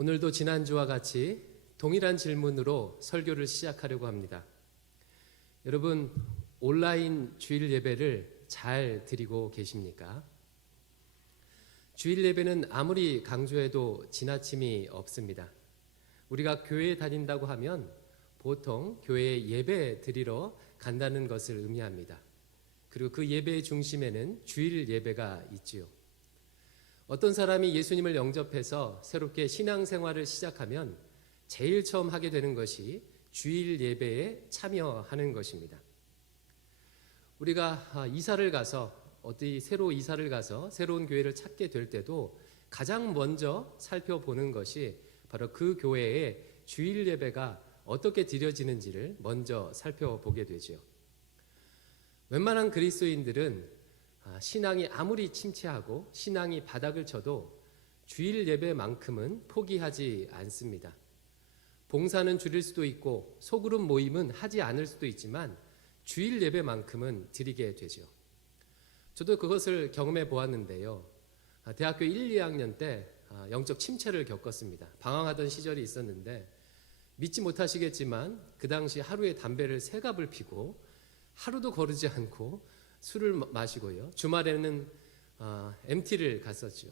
오늘도 지난주와 같이 동일한 질문으로 설교를 시작하려고 합니다. 여러분, 온라인 주일 예배를 잘 드리고 계십니까? 주일 예배는 아무리 강조해도 지나침이 없습니다. 우리가 교회에 다닌다고 하면 보통 교회에 예배 드리러 간다는 것을 의미합니다. 그리고 그 예배의 중심에는 주일 예배가 있지요. 어떤 사람이 예수님을 영접해서 새롭게 신앙생활을 시작하면 제일 처음 하게 되는 것이 주일 예배에 참여하는 것입니다. 우리가 이사를 가서 어디 새로 이사를 가서 새로운 교회를 찾게 될 때도 가장 먼저 살펴보는 것이 바로 그 교회의 주일 예배가 어떻게 드려지는지를 먼저 살펴보게 되죠. 웬만한 그리스도인들은 신앙이 아무리 침체하고 신앙이 바닥을 쳐도 주일 예배만큼은 포기하지 않습니다. 봉사는 줄일 수도 있고 소그룹 모임은 하지 않을 수도 있지만 주일 예배만큼은 드리게 되죠. 저도 그것을 경험해 보았는데요. 대학교 1, 2학년 때 영적 침체를 겪었습니다. 방황하던 시절이 있었는데 믿지 못하시겠지만 그 당시 하루에 담배를 3갑을 피고 하루도 거르지 않고 술을 마시고요. 주말에는 MT를 갔었죠.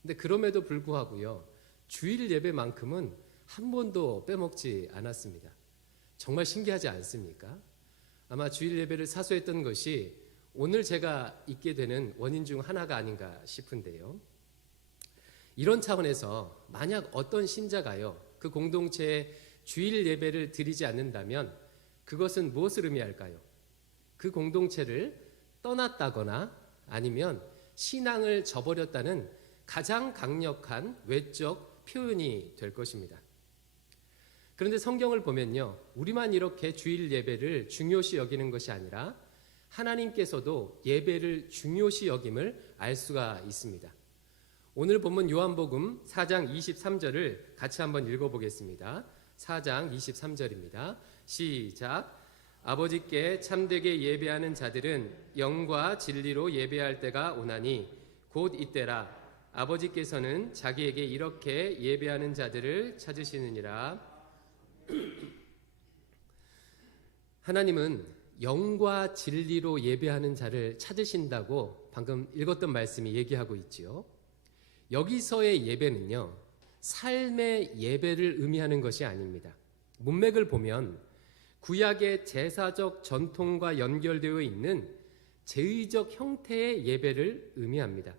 근데 그럼에도 불구하고요. 주일 예배만큼은 한 번도 빼먹지 않았습니다. 정말 신기하지 않습니까? 아마 주일 예배를 사수했던 것이 오늘 제가 있게 되는 원인 중 하나가 아닌가 싶은데요. 이런 차원에서 만약 어떤 신자가요. 그 공동체에 주일 예배를 드리지 않는다면 그것은 무엇을 의미할까요? 그 공동체를 떠났다거나 아니면 신앙을 저버렸다는 가장 강력한 외적 표현이 될 것입니다. 그런데 성경을 보면요. 우리만 이렇게 주일 예배를 중요시 여기는 것이 아니라 하나님께서도 예배를 중요시 여김을 알 수가 있습니다. 오늘 본문 요한복음 4장 23절을 같이 한번 읽어보겠습니다. 4장 23절입니다. 시작. 아버지께 참되게 예배하는 자들은 영과 진리로 예배할 때가 오나니 곧 이때라. 아버지께서는 자기에게 이렇게 예배하는 자들을 찾으시느니라. 하나님은 영과 진리로 예배하는 자를 찾으신다고 방금 읽었던 말씀이 얘기하고 있지요. 여기서의 예배는요, 삶의 예배를 의미하는 것이 아닙니다. 문맥을 보면 구약의 제사적 전통과 연결되어 있는 제의적 형태의 예배를 의미합니다.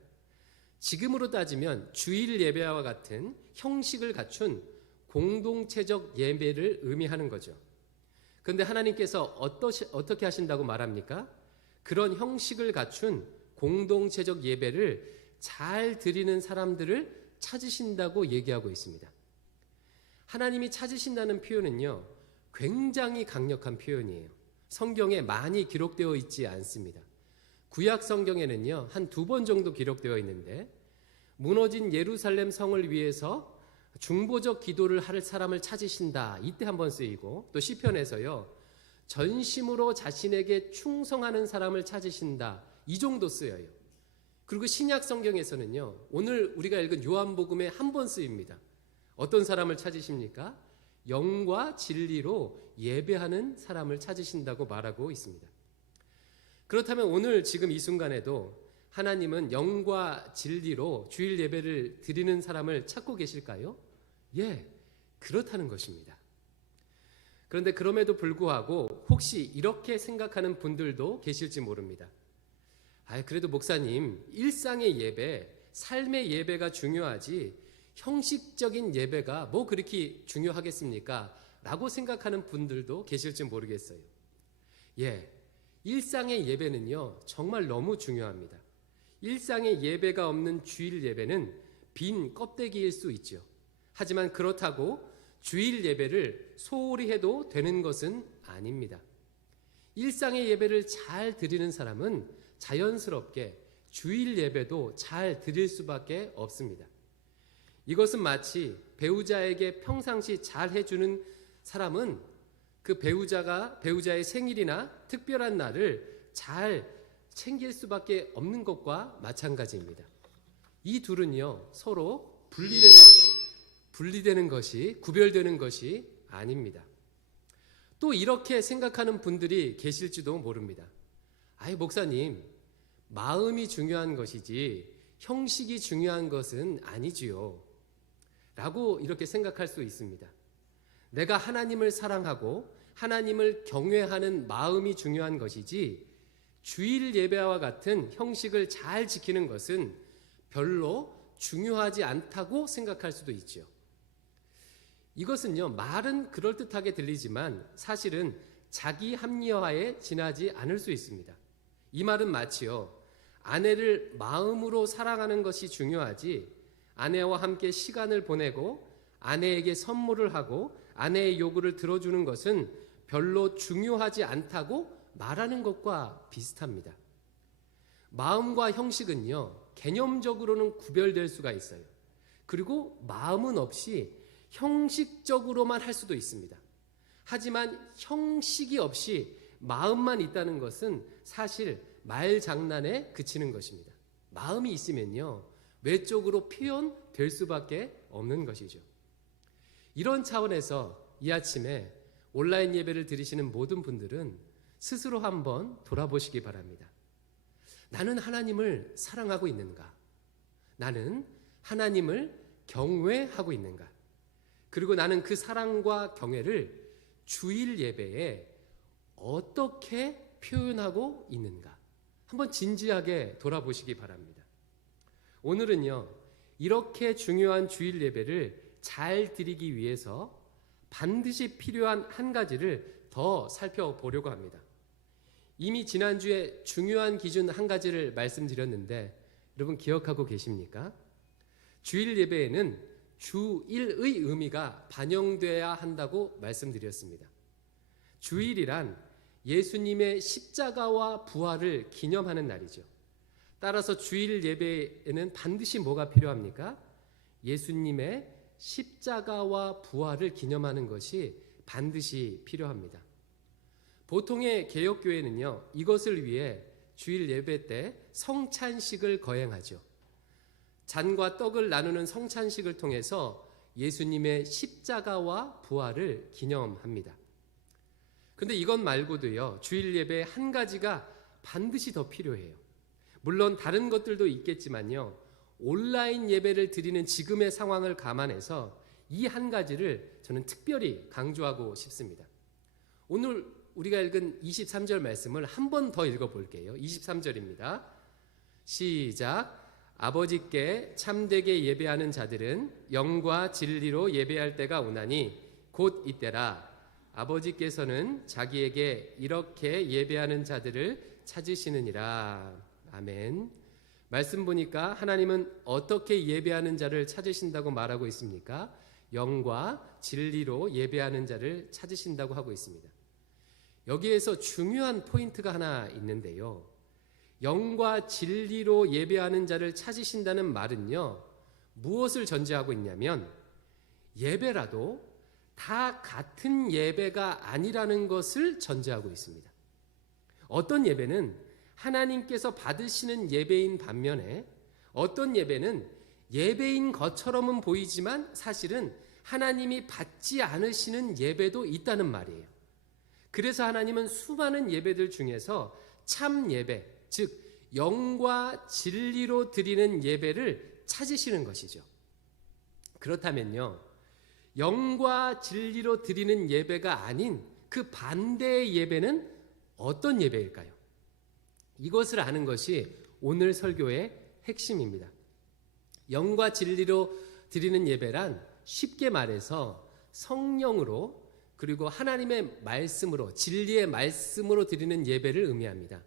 지금으로 따지면 주일 예배와 같은 형식을 갖춘 공동체적 예배를 의미하는 거죠. 그런데 하나님께서 어떻게 하신다고 말합니까? 그런 형식을 갖춘 공동체적 예배를 잘 드리는 사람들을 찾으신다고 얘기하고 있습니다. 하나님이 찾으신다는 표현은요, 굉장히 강력한 표현이에요. 성경에 많이 기록되어 있지 않습니다. 구약 성경에는요, 한 2번 정도 기록되어 있는데 무너진 예루살렘 성을 위해서 중보적 기도를 할 사람을 찾으신다. 이때 한번 쓰이고 또 시편에서요, 전심으로 자신에게 충성하는 사람을 찾으신다. 이 정도 쓰여요. 그리고 신약 성경에서는요, 오늘 우리가 읽은 요한복음에 한 번 쓰입니다. 어떤 사람을 찾으십니까? 영과 진리로 예배하는 사람을 찾으신다고 말하고 있습니다. 그렇다면 오늘 지금 이 순간에도 하나님은 영과 진리로 주일 예배를 드리는 사람을 찾고 계실까요? 예, 그렇다는 것입니다. 그런데 그럼에도 불구하고 혹시 이렇게 생각하는 분들도 계실지 모릅니다. 그래도 목사님, 일상의 예배, 삶의 예배가 중요하지 형식적인 예배가 뭐 그렇게 중요하겠습니까? 라고 생각하는 분들도 계실지 모르겠어요. 예, 일상의 예배는요, 정말 너무 중요합니다. 일상의 예배가 없는 주일 예배는 빈 껍데기일 수 있죠. 하지만 그렇다고 주일 예배를 소홀히 해도 되는 것은 아닙니다. 일상의 예배를 잘 드리는 사람은 자연스럽게 주일 예배도 잘 드릴 수밖에 없습니다. 이것은 마치 배우자에게 평상시 잘 해주는 사람은 그 배우자의 생일이나 특별한 날을 잘 챙길 수밖에 없는 것과 마찬가지입니다. 이 둘은요, 서로 분리되는 분리되는 것이, 구별되는 것이 아닙니다. 또 이렇게 생각하는 분들이 계실지도 모릅니다. 아이, 목사님, 마음이 중요한 것이지 형식이 중요한 것은 아니지요. 라고 이렇게 생각할 수 있습니다. 내가 하나님을 사랑하고 하나님을 경외하는 마음이 중요한 것이지 주일 예배와 같은 형식을 잘 지키는 것은 별로 중요하지 않다고 생각할 수도 있죠. 이것은요, 말은 그럴듯하게 들리지만 사실은 자기 합리화에 지나지 않을 수 있습니다. 이 말은 마치요, 아내를 마음으로 사랑하는 것이 중요하지 아내와 함께 시간을 보내고 아내에게 선물을 하고 아내의 요구를 들어주는 것은 별로 중요하지 않다고 말하는 것과 비슷합니다. 마음과 형식은요, 개념적으로는 구별될 수가 있어요. 그리고 마음은 없이 형식적으로만 할 수도 있습니다. 하지만 형식이 없이 마음만 있다는 것은 사실 말장난에 그치는 것입니다. 마음이 있으면요, 외적으로 표현될 수밖에 없는 것이죠. 이런 차원에서 이 아침에 온라인 예배를 드리시는 모든 분들은 스스로 한번 돌아보시기 바랍니다. 나는 하나님을 사랑하고 있는가? 나는 하나님을 경외하고 있는가? 그리고 나는 그 사랑과 경외를 주일 예배에 어떻게 표현하고 있는가? 한번 진지하게 돌아보시기 바랍니다. 오늘은요, 이렇게 중요한 주일 예배를 잘 드리기 위해서 반드시 필요한 한 가지를 더 살펴보려고 합니다. 이미 지난주에 중요한 기준 한 가지를 말씀드렸는데 여러분 기억하고 계십니까? 주일 예배에는 주일의 의미가 반영돼야 한다고 말씀드렸습니다. 주일이란 예수님의 십자가와 부활을 기념하는 날이죠. 따라서 주일 예배에는 반드시 뭐가 필요합니까? 예수님의 십자가와 부활을 기념하는 것이 반드시 필요합니다. 보통의 개혁교회는요, 이것을 위해 주일 예배 때 성찬식을 거행하죠. 잔과 떡을 나누는 성찬식을 통해서 예수님의 십자가와 부활을 기념합니다. 근데 이것 말고도요, 주일 예배에 한 가지가 반드시 더 필요해요. 물론 다른 것들도 있겠지만요, 온라인 예배를 드리는 지금의 상황을 감안해서 이 한 가지를 저는 특별히 강조하고 싶습니다. 오늘 우리가 읽은 23절 말씀을 한 번 더 읽어볼게요. 23절입니다. 시작. 아버지께 참되게 예배하는 자들은 영과 진리로 예배할 때가 오나니 곧 이때라. 아버지께서는 자기에게 이렇게 예배하는 자들을 찾으시느니라. 아멘. 말씀 보니까 하나님은 어떻게 예배하는 자를 찾으신다고 말하고 있습니까? 영과 진리로 예배하는 자를 찾으신다고 하고 있습니다. 여기에서 중요한 포인트가 하나 있는데요. 영과 진리로 예배하는 자를 찾으신다는 말은요, 무엇을 전제하고 있냐면 예배라도 다 같은 예배가 아니라는 것을 전제하고 있습니다. 어떤 예배는 하나님께서 받으시는 예배인 반면에 어떤 예배는 예배인 것처럼은 보이지만 사실은 하나님이 받지 않으시는 예배도 있다는 말이에요. 그래서 하나님은 수많은 예배들 중에서 참 예배, 즉 영과 진리로 드리는 예배를 찾으시는 것이죠. 그렇다면요, 영과 진리로 드리는 예배가 아닌 그 반대의 예배는 어떤 예배일까요? 이것을 아는 것이 오늘 설교의 핵심입니다. 영과 진리로 드리는 예배란 쉽게 말해서 성령으로 그리고 하나님의 말씀으로, 진리의 말씀으로 드리는 예배를 의미합니다.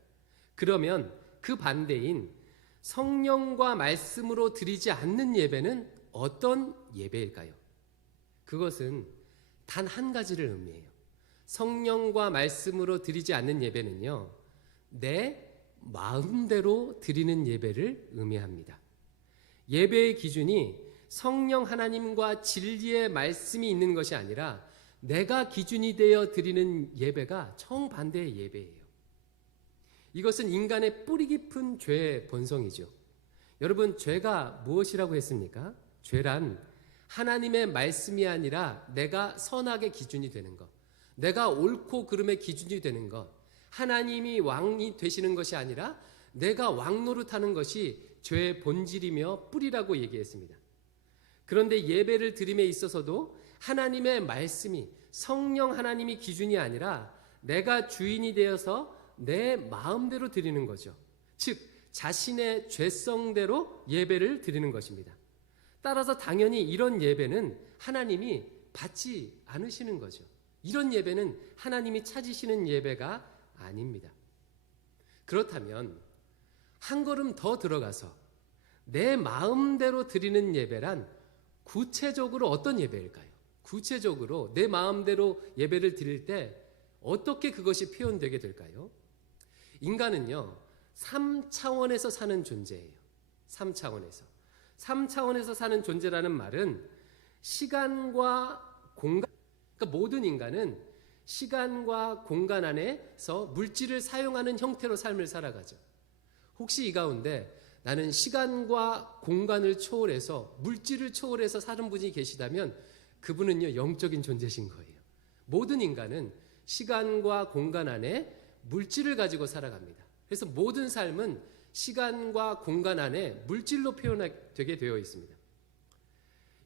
그러면 그 반대인 성령과 말씀으로 드리지 않는 예배는 어떤 예배일까요? 그것은 단 한 가지를 의미해요. 성령과 말씀으로 드리지 않는 예배는요, 내 마음대로 드리는 예배를 의미합니다. 예배의 기준이 성령 하나님과 진리의 말씀이 있는 것이 아니라 내가 기준이 되어 드리는 예배가 정반대의 예배예요. 이것은 인간의 뿌리 깊은 죄의 본성이죠. 여러분, 죄가 무엇이라고 했습니까? 죄란 하나님의 말씀이 아니라 내가 선악의 기준이 되는 것, 내가 옳고 그름의 기준이 되는 것, 하나님이 왕이 되시는 것이 아니라 내가 왕 노릇하는 것이 죄의 본질이며 뿌리라고 얘기했습니다. 그런데 예배를 드림에 있어서도 하나님의 말씀이, 성령 하나님이 기준이 아니라 내가 주인이 되어서 내 마음대로 드리는 거죠. 즉 자신의 죄성대로 예배를 드리는 것입니다. 따라서 당연히 이런 예배는 하나님이 받지 않으시는 거죠. 이런 예배는 하나님이 찾으시는 예배가 아닙니다. 그렇다면 한 걸음 더 들어가서 내 마음대로 드리는 예배란 구체적으로 어떤 예배일까요? 구체적으로 내 마음대로 예배를 드릴 때 어떻게 그것이 표현되게 될까요? 인간은요, 3차원에서 사는 존재예요. 3차원에서 사는 존재라는 말은 시간과 공간, 그러니까 모든 인간은 시간과 공간 안에서 물질을 사용하는 형태로 삶을 살아가죠. 혹시 이 가운데 나는 시간과 공간을 초월해서 물질을 초월해서 사는 분이 계시다면 그분은요, 영적인 존재신 거예요. 모든 인간은 시간과 공간 안에 물질을 가지고 살아갑니다. 그래서 모든 삶은 시간과 공간 안에 물질로 표현되게 되어 있습니다.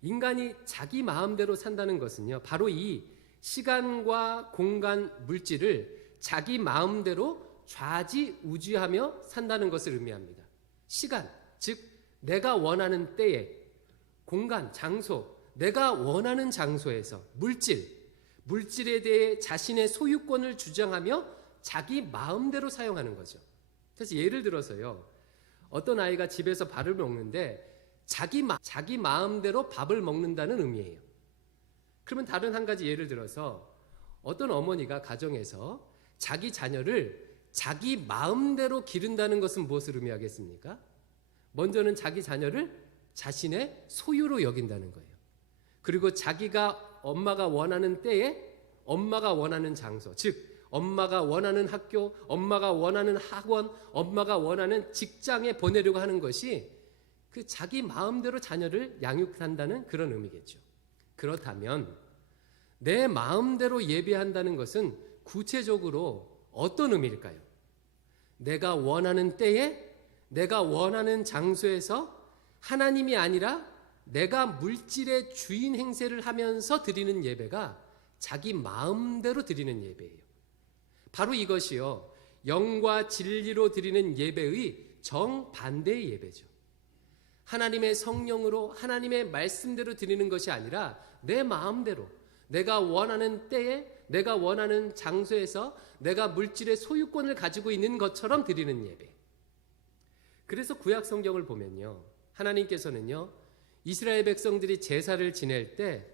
인간이 자기 마음대로 산다는 것은요, 바로 이 시간과 공간 물질을 자기 마음대로 좌지우지하며 산다는 것을 의미합니다. 시간, 즉 내가 원하는 때에, 공간, 장소, 내가 원하는 장소에서 물질에 대해 자신의 소유권을 주장하며 자기 마음대로 사용하는 거죠. 그래서 예를 들어서요, 어떤 아이가 집에서 밥을 먹는데 자기 마음대로 밥을 먹는다는 의미예요. 그러면 다른 한 가지 예를 들어서 어떤 어머니가 가정에서 자기 자녀를 자기 마음대로 기른다는 것은 무엇을 의미하겠습니까? 먼저는 자기 자녀를 자신의 소유로 여긴다는 거예요. 그리고 자기가 엄마가 원하는 때에 엄마가 원하는 장소, 즉 엄마가 원하는 학교, 엄마가 원하는 학원, 엄마가 원하는 직장에 보내려고 하는 것이 그 자기 마음대로 자녀를 양육한다는 그런 의미겠죠. 그렇다면 내 마음대로 예배한다는 것은 구체적으로 어떤 의미일까요? 내가 원하는 때에 내가 원하는 장소에서 하나님이 아니라 내가 물질의 주인 행세를 하면서 드리는 예배가 자기 마음대로 드리는 예배예요. 바로 이것이요, 영과 진리로 드리는 예배의 정반대의 예배죠. 하나님의 성령으로 하나님의 말씀대로 드리는 것이 아니라 내 마음대로 내가 원하는 때에 내가 원하는 장소에서 내가 물질의 소유권을 가지고 있는 것처럼 드리는 예배. 그래서 구약 성경을 보면요, 하나님께서는요, 이스라엘 백성들이 제사를 지낼 때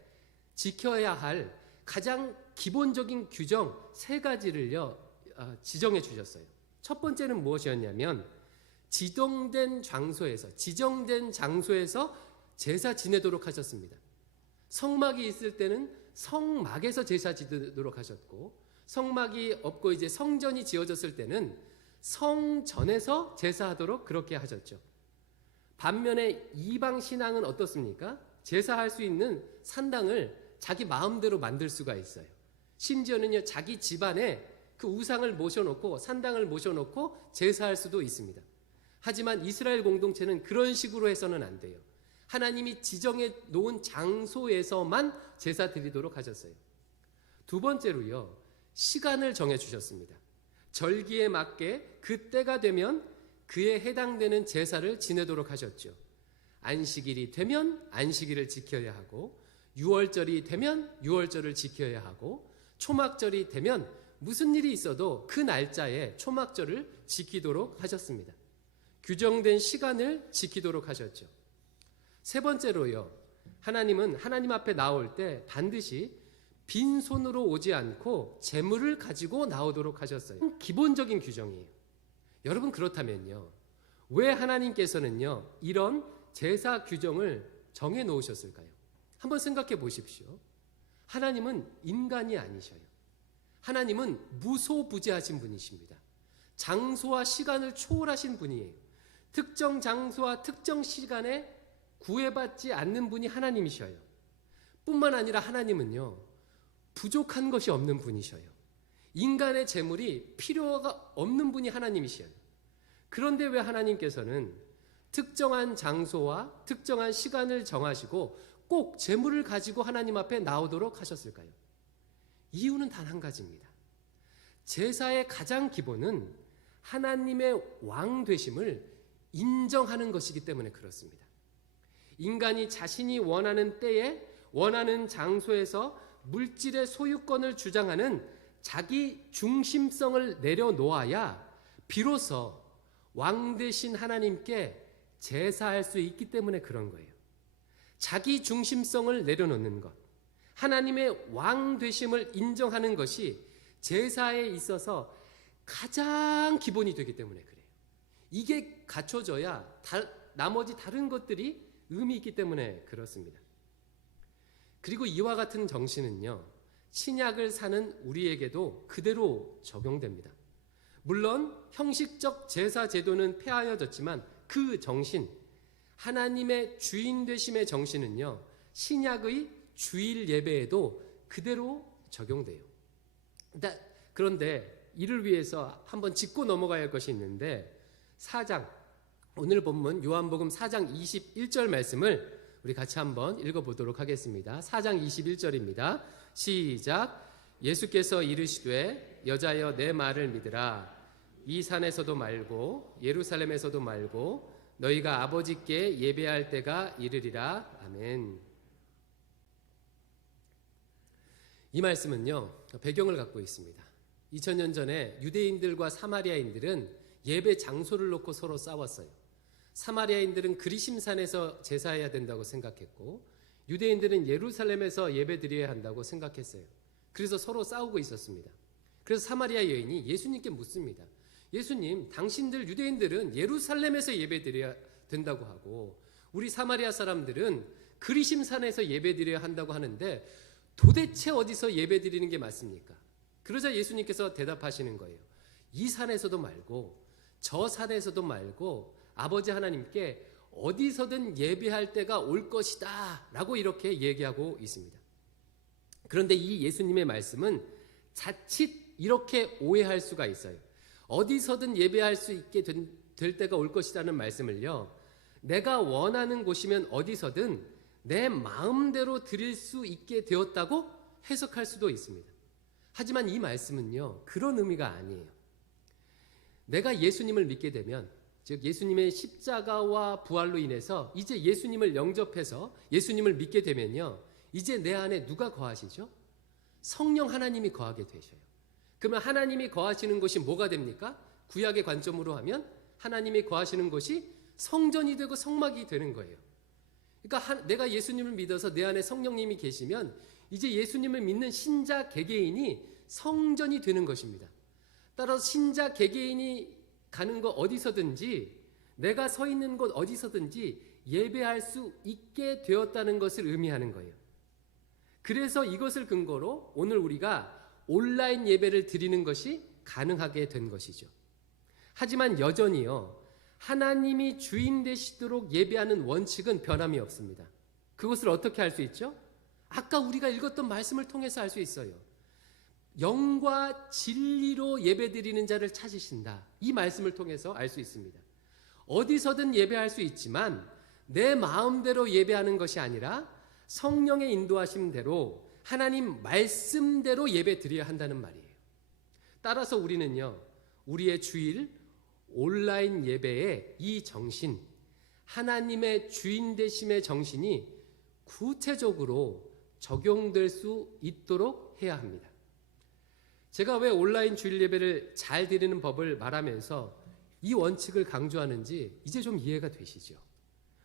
지켜야 할 가장 기본적인 규정 3가지를요 지정해 주셨어요. 첫 번째는 무엇이었냐면 지정된 장소에서 제사 지내도록 하셨습니다. 성막이 있을 때는 성막에서 제사 지내도록 하셨고, 성막이 없고 이제 성전이 지어졌을 때는 성전에서 제사하도록 그렇게 하셨죠. 반면에 이방 신앙은 어떻습니까? 제사할 수 있는 산당을 자기 마음대로 만들 수가 있어요. 심지어는요, 자기 집안에 그 우상을 모셔놓고 산당을 모셔놓고 제사할 수도 있습니다. 하지만 이스라엘 공동체는 그런 식으로 해서는 안 돼요. 하나님이 지정해 놓은 장소에서만 제사 드리도록 하셨어요. 두 번째로요, 시간을 정해 주셨습니다. 절기에 맞게 그 때가 되면 그에 해당되는 제사를 지내도록 하셨죠. 안식일이 되면 안식일을 지켜야 하고, 유월절이 되면 유월절을 지켜야 하고, 초막절이 되면 무슨 일이 있어도 그 날짜에 초막절을 지키도록 하셨습니다. 규정된 시간을 지키도록 하셨죠. 세 번째로요, 하나님은 하나님 앞에 나올 때 반드시 빈손으로 오지 않고 재물을 가지고 나오도록 하셨어요. 기본적인 규정이에요. 여러분, 그렇다면요, 왜 하나님께서는요 이런 제사 규정을 정해 놓으셨을까요? 한번 생각해 보십시오. 하나님은 인간이 아니셔요. 하나님은 무소부재하신 분이십니다. 장소와 시간을 초월하신 분이에요. 특정 장소와 특정 시간에 구애받지 않는 분이 하나님이셔요. 뿐만 아니라 하나님은요, 부족한 것이 없는 분이셔요. 인간의 재물이 필요가 없는 분이 하나님이셔요. 그런데 왜 하나님께서는 특정한 장소와 특정한 시간을 정하시고 꼭 재물을 가지고 하나님 앞에 나오도록 하셨을까요? 이유는 단 한 가지입니다. 제사의 가장 기본은 하나님의 왕 되심을 인정하는 것이기 때문에 그렇습니다. 인간이 자신이 원하는 때에 원하는 장소에서 물질의 소유권을 주장하는 자기 중심성을 내려놓아야 비로소 왕 되신 하나님께 제사할 수 있기 때문에 그런 거예요. 자기 중심성을 내려놓는 것, 하나님의 왕 되심을 인정하는 것이 제사에 있어서 가장 기본이 되기 때문에 그래요. 이게 갖춰져야 나머지 다른 것들이 의미 있기 때문에 그렇습니다. 그리고 이와 같은 정신은요, 신약을 사는 우리에게도 그대로 적용됩니다. 물론 형식적 제사 제도는 폐하여졌지만 그 정신, 하나님의 주인 되심의 정신은요, 신약의 주일 예배에도 그대로 적용돼요. 그런데 이를 위해서 한번 짚고 넘어가야 할 것이 있는데, 4장, 오늘 본문 요한복음 4장 21절 말씀을 우리 같이 한번 읽어보도록 하겠습니다. 4장 21절입니다. 시작. 예수께서 이르시되 여자여 내 말을 믿으라. 이 산에서도 말고 예루살렘에서도 말고 너희가 아버지께 예배할 때가 이르리라. 아멘. 이 말씀은요, 배경을 갖고 있습니다. 2000년 전에 유대인들과 사마리아인들은 예배 장소를 놓고 서로 싸웠어요. 사마리아인들은 그리심산에서 제사해야 된다고 생각했고, 유대인들은 예루살렘에서 예배드려야 한다고 생각했어요. 그래서 서로 싸우고 있었습니다. 그래서 사마리아 여인이 예수님께 묻습니다. 예수님, 당신들 유대인들은 예루살렘에서 예배드려야 된다고 하고 우리 사마리아 사람들은 그리심산에서 예배드려야 한다고 하는데 도대체 어디서 예배드리는 게 맞습니까? 그러자 예수님께서 대답하시는 거예요. 이 산에서도 말고 저 산에서도 말고 아버지 하나님께 어디서든 예배할 때가 올 것이다 라고 이렇게 얘기하고 있습니다. 그런데 이 예수님의 말씀은 자칫 이렇게 오해할 수가 있어요. 어디서든 예배할 수 있게 될 때가 올 것이라는 말씀을요, 내가 원하는 곳이면 어디서든 내 마음대로 드릴 수 있게 되었다고 해석할 수도 있습니다. 하지만 이 말씀은요, 그런 의미가 아니에요. 내가 예수님을 믿게 되면, 즉 예수님의 십자가와 부활로 인해서 이제 예수님을 영접해서 예수님을 믿게 되면요, 이제 내 안에 누가 거하시죠? 성령 하나님이 거하게 되셔요. 그러면 하나님이 거하시는 곳이 뭐가 됩니까? 구약의 관점으로 하면 하나님이 거하시는 곳이 성전이 되고 성막이 되는 거예요. 그러니까 내가 예수님을 믿어서 내 안에 성령님이 계시면 이제 예수님을 믿는 신자 개개인이 성전이 되는 것입니다. 따라서 신자 개개인이 가는 곳 어디서든지, 내가 서 있는 곳 어디서든지 예배할 수 있게 되었다는 것을 의미하는 거예요. 그래서 이것을 근거로 오늘 우리가 온라인 예배를 드리는 것이 가능하게 된 것이죠. 하지만 여전히요, 하나님이 주인 되시도록 예배하는 원칙은 변함이 없습니다. 그것을 어떻게 할 수 있죠? 아까 우리가 읽었던 말씀을 통해서 알 수 있어요. 영과 진리로 예배드리는 자를 찾으신다. 이 말씀을 통해서 알 수 있습니다. 어디서든 예배할 수 있지만 내 마음대로 예배하는 것이 아니라 성령의 인도하심대로 하나님 말씀대로 예배드려야 한다는 말이에요. 따라서 우리는요, 우리의 주일 온라인 예배의 이 정신, 하나님의 주인 되심의 정신이 구체적으로 적용될 수 있도록 해야 합니다. 제가 왜 온라인 주일 예배를 잘 드리는 법을 말하면서 이 원칙을 강조하는지 이제 좀 이해가 되시죠?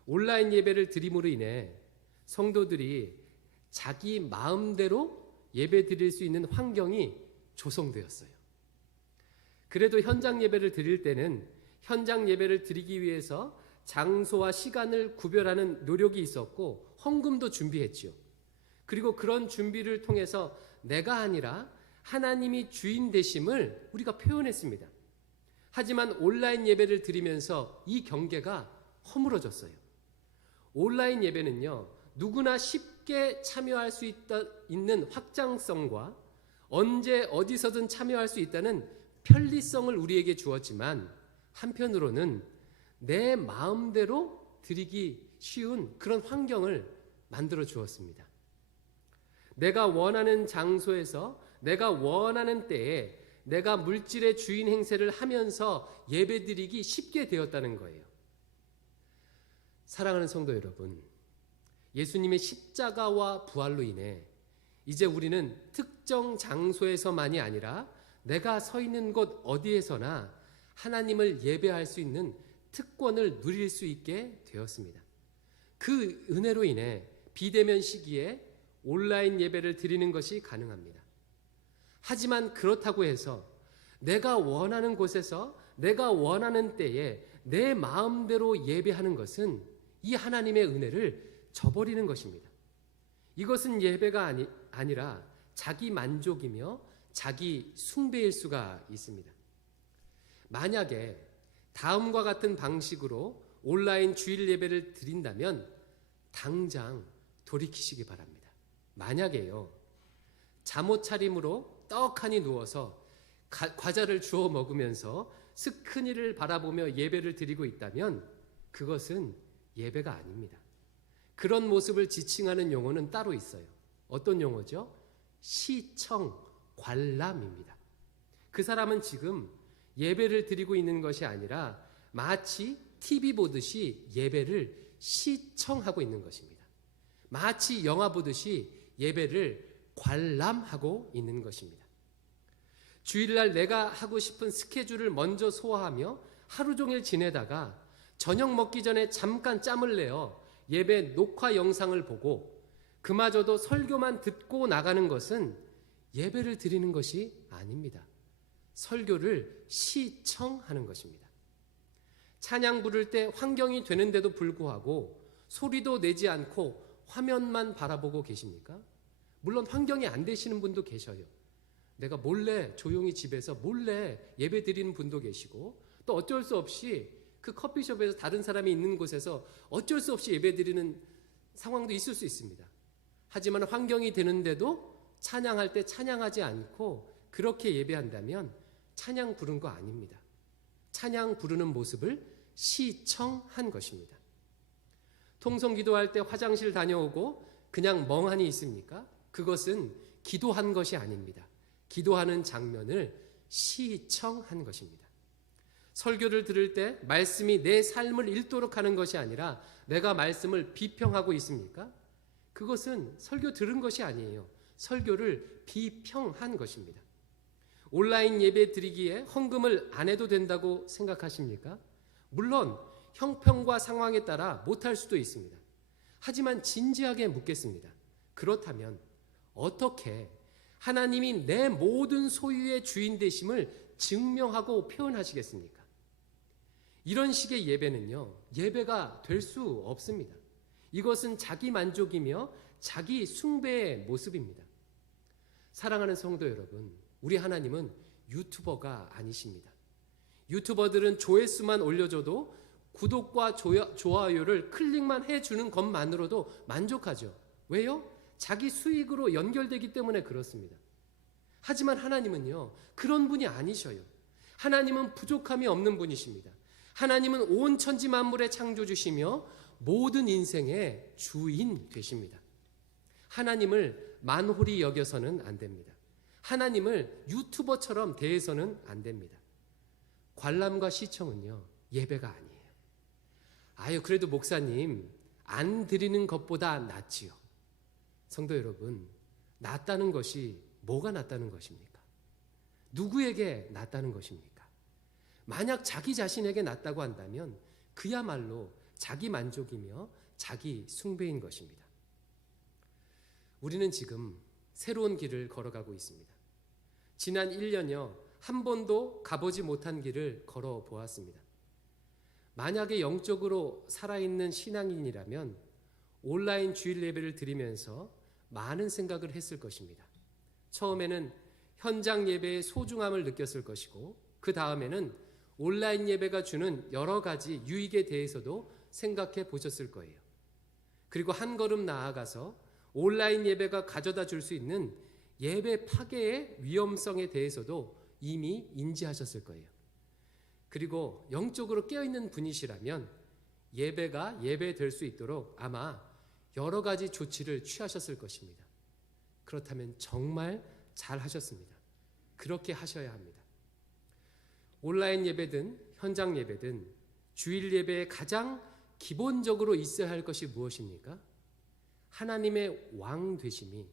온라인 예배를 드림으로 인해 성도들이 자기 마음대로 예배 드릴 수 있는 환경이 조성되었어요. 그래도 현장 예배를 드릴 때는 현장 예배를 드리기 위해서 장소와 시간을 구별하는 노력이 있었고 헌금도 준비했죠. 그리고 그런 준비를 통해서 내가 아니라 하나님이 주인 되심을 우리가 표현했습니다. 하지만 온라인 예배를 드리면서 이 경계가 허물어졌어요. 온라인 예배는요, 누구나 쉽게 쉽게 참여할 수 있는 확장성과 언제 어디서든 참여할 수 있다는 편리성을 우리에게 주었지만, 한편으로는 내 마음대로 드리기 쉬운 그런 환경을 만들어 주었습니다. 내가 원하는 장소에서 내가 원하는 때에 내가 물질의 주인 행세를 하면서 예배드리기 쉽게 되었다는 거예요. 사랑하는 성도 여러분, 예수님의 십자가와 부활로 인해 이제 우리는 특정 장소에서만이 아니라 내가 서 있는 곳 어디에서나 하나님을 예배할 수 있는 특권을 누릴 수 있게 되었습니다. 그 은혜로 인해 비대면 시기에 온라인 예배를 드리는 것이 가능합니다. 하지만 그렇다고 해서 내가 원하는 곳에서 내가 원하는 때에 내 마음대로 예배하는 것은 이 하나님의 은혜를 저버리는 것입니다. 이것은 예배가 아니라 자기 만족이며 자기 숭배일 수가 있습니다. 만약에 다음과 같은 방식으로 온라인 주일 예배를 드린다면 당장 돌이키시기 바랍니다. 만약에요, 잠옷 차림으로 떡하니 누워서 과자를 주워 먹으면서 스크린을 바라보며 예배를 드리고 있다면 그것은 예배가 아닙니다. 그런 모습을 지칭하는 용어는 따로 있어요. 어떤 용어죠? 시청 관람입니다. 그 사람은 지금 예배를 드리고 있는 것이 아니라 마치 TV 보듯이 예배를 시청하고 있는 것입니다. 마치 영화 보듯이 예배를 관람하고 있는 것입니다. 주일날 내가 하고 싶은 스케줄을 먼저 소화하며 하루 종일 지내다가 저녁 먹기 전에 잠깐 짬을 내어 예배 녹화 영상을 보고 그마저도 설교만 듣고 나가는 것은 예배를 드리는 것이 아닙니다. 설교를 시청하는 것입니다. 찬양 부를 때 환경이 되는데도 불구하고 소리도 내지 않고 화면만 바라보고 계십니까? 물론 환경이 안 되시는 분도 계셔요. 내가 몰래 조용히 집에서 몰래 예배 드리는 분도 계시고, 또 어쩔 수 없이 그 커피숍에서 다른 사람이 있는 곳에서 어쩔 수 없이 예배 드리는 상황도 있을 수 있습니다. 하지만 환경이 되는데도 찬양할 때 찬양하지 않고 그렇게 예배한다면 찬양 부른 거 아닙니다. 찬양 부르는 모습을 시청한 것입니다. 통성 기도할 때 화장실 다녀오고 그냥 멍하니 있습니까? 그것은 기도한 것이 아닙니다. 기도하는 장면을 시청한 것입니다. 설교를 들을 때 말씀이 내 삶을 읽도록 하는 것이 아니라 내가 말씀을 비평하고 있습니까? 그것은 설교 들은 것이 아니에요. 설교를 비평한 것입니다. 온라인 예배 드리기에 헌금을 안 해도 된다고 생각하십니까? 물론 형편과 상황에 따라 못할 수도 있습니다. 하지만 진지하게 묻겠습니다. 그렇다면 어떻게 하나님이 내 모든 소유의 주인 되심을 증명하고 표현하시겠습니까? 이런 식의 예배는요, 예배가 될 수 없습니다. 이것은 자기 만족이며 자기 숭배의 모습입니다. 사랑하는 성도 여러분, 우리 하나님은 유튜버가 아니십니다. 유튜버들은 조회수만 올려줘도 구독과 좋아요를 클릭만 해주는 것만으로도 만족하죠. 왜요? 자기 수익으로 연결되기 때문에 그렇습니다. 하지만 하나님은요, 그런 분이 아니셔요. 하나님은 부족함이 없는 분이십니다. 하나님은 온 천지 만물의 창조주시며 모든 인생의 주인 되십니다. 하나님을 만홀히 여겨서는 안 됩니다. 하나님을 유튜버처럼 대해서는 안 됩니다. 관람과 시청은요, 예배가 아니에요. 아유, 그래도 목사님, 안 드리는 것보다 낫지요. 성도 여러분, 낫다는 것이 뭐가 낫다는 것입니까? 누구에게 낫다는 것입니까? 만약 자기 자신에게 낫다고 한다면 그야말로 자기 만족이며 자기 숭배인 것입니다. 우리는 지금 새로운 길을 걸어가고 있습니다. 지난 1년여 한 번도 가보지 못한 길을 걸어보았습니다. 만약에 영적으로 살아있는 신앙인이라면 온라인 주일 예배를 드리면서 많은 생각을 했을 것입니다. 처음에는 현장 예배의 소중함을 느꼈을 것이고, 그 다음에는 온라인 예배가 주는 여러 가지 유익에 대해서도 생각해 보셨을 거예요. 그리고 한 걸음 나아가서 온라인 예배가 가져다 줄 수 있는 예배 파괴의 위험성에 대해서도 이미 인지하셨을 거예요. 그리고 영적으로 깨어있는 분이시라면 예배가 예배될 수 있도록 아마 여러 가지 조치를 취하셨을 것입니다. 그렇다면 정말 잘 하셨습니다. 그렇게 하셔야 합니다. 온라인 예배든 현장 예배든 주일 예배에 가장 기본적으로 있어야 할 것이 무엇입니까? 하나님의 왕 되심이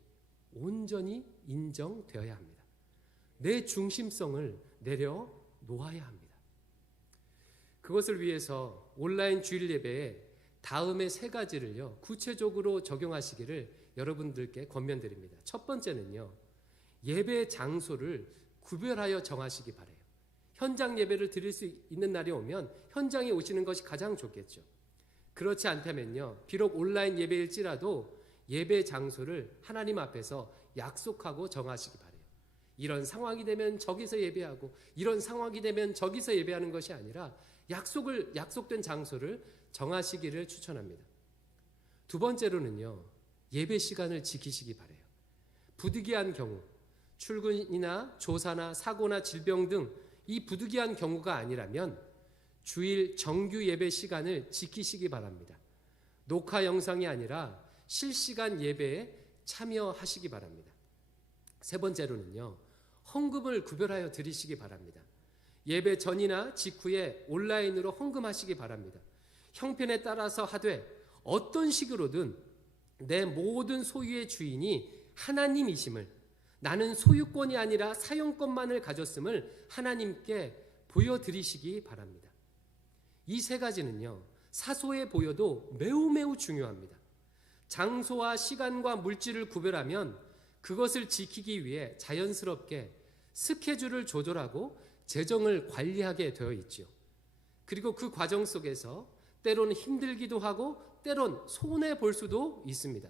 온전히 인정되어야 합니다. 내 중심성을 내려놓아야 합니다. 그것을 위해서 온라인 주일 예배에 다음의 세 가지를요, 구체적으로 적용하시기를 여러분들께 권면드립니다. 첫 번째는요, 예배 장소를 구별하여 정하시기 바라요. 현장 예배를 드릴 수 있는 날이 오면 현장에 오시는 것이 가장 좋겠죠. 그렇지 않다면요, 비록 온라인 예배일지라도 예배 장소를 하나님 앞에서 약속하고 정하시기 바라요. 이런 상황이 되면 저기서 예배하고 이런 상황이 되면 저기서 예배하는 것이 아니라 약속된 장소를 정하시기를 추천합니다. 두 번째로는요, 예배 시간을 지키시기 바라요. 부득이한 경우, 출근이나 조사나 사고나 질병 등 이 부득이한 경우가 아니라면 주일 정규 예배 시간을 지키시기 바랍니다. 녹화 영상이 아니라 실시간 예배에 참여하시기 바랍니다. 세 번째로는요, 헌금을 구별하여 드리시기 바랍니다. 예배 전이나 직후에 온라인으로 헌금하시기 바랍니다. 형편에 따라서 하되 어떤 식으로든 내 모든 소유의 주인이 하나님이심을, 나는 소유권이 아니라 사용권만을 가졌음을 하나님께 보여드리시기 바랍니다. 이 세 가지는요, 사소해 보여도 매우 중요합니다. 장소와 시간과 물질을 구별하면 그것을 지키기 위해 자연스럽게 스케줄을 조절하고 재정을 관리하게 되어 있죠. 그리고 그 과정 속에서 때로는 힘들기도 하고 때론 손해 볼 수도 있습니다.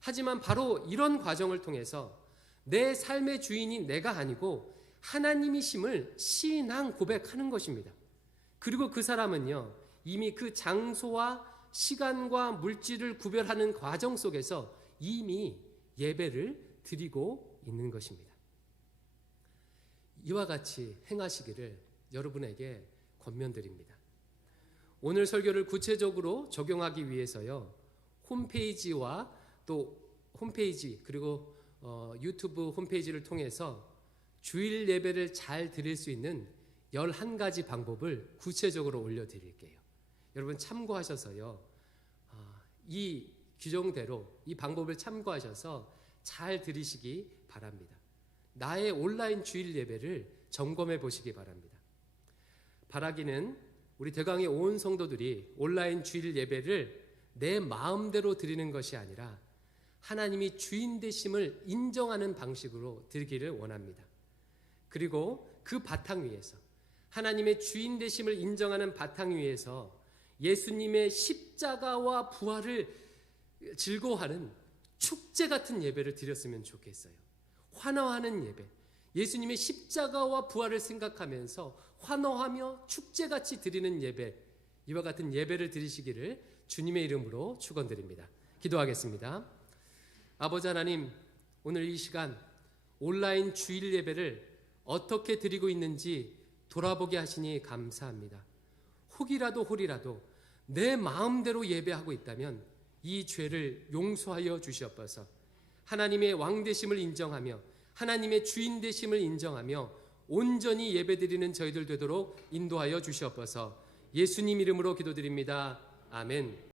하지만 바로 이런 과정을 통해서 내 삶의 주인이 내가 아니고 하나님이심을 신앙 고백하는 것입니다. 그리고 그 사람은요, 이미 그 장소와 시간과 물질을 구별하는 과정 속에서 이미 예배를 드리고 있는 것입니다. 이와 같이 행하시기를 여러분에게 권면드립니다. 오늘 설교를 구체적으로 적용하기 위해서요, 홈페이지와 또 홈페이지 그리고 유튜브 홈페이지를 통해서 주일 예배를 잘 드릴 수 있는 11가지 방법을 구체적으로 올려드릴게요. 여러분 참고하셔서요, 이 규정대로 이 방법을 참고하셔서 잘 드리시기 바랍니다. 나의 온라인 주일 예배를 점검해 보시기 바랍니다. 바라기는 우리 대강의 온 성도들이 온라인 주일 예배를 내 마음대로 드리는 것이 아니라 하나님이 주인 되심을 인정하는 방식으로 드리기를 원합니다. 그리고 그 바탕 위에서, 하나님의 주인 되심을 인정하는 바탕 위에서 예수님의 십자가와 부활을 즐거워하는 축제 같은 예배를 드렸으면 좋겠어요. 환호하는 예배, 예수님의 십자가와 부활을 생각하면서 환호하며 축제같이 드리는 예배, 이와 같은 예배를 드리시기를 주님의 이름으로 축원드립니다. 기도하겠습니다. 아버지 하나님, 오늘 이 시간 온라인 주일 예배를 어떻게 드리고 있는지 돌아보게 하시니 감사합니다. 혹이라도 내 마음대로 예배하고 있다면 이 죄를 용서하여 주시옵소서. 하나님의 왕 되심을 인정하며 하나님의 주인 되심을 인정하며 온전히 예배드리는 저희들 되도록 인도하여 주시옵소서. 예수님 이름으로 기도드립니다. 아멘.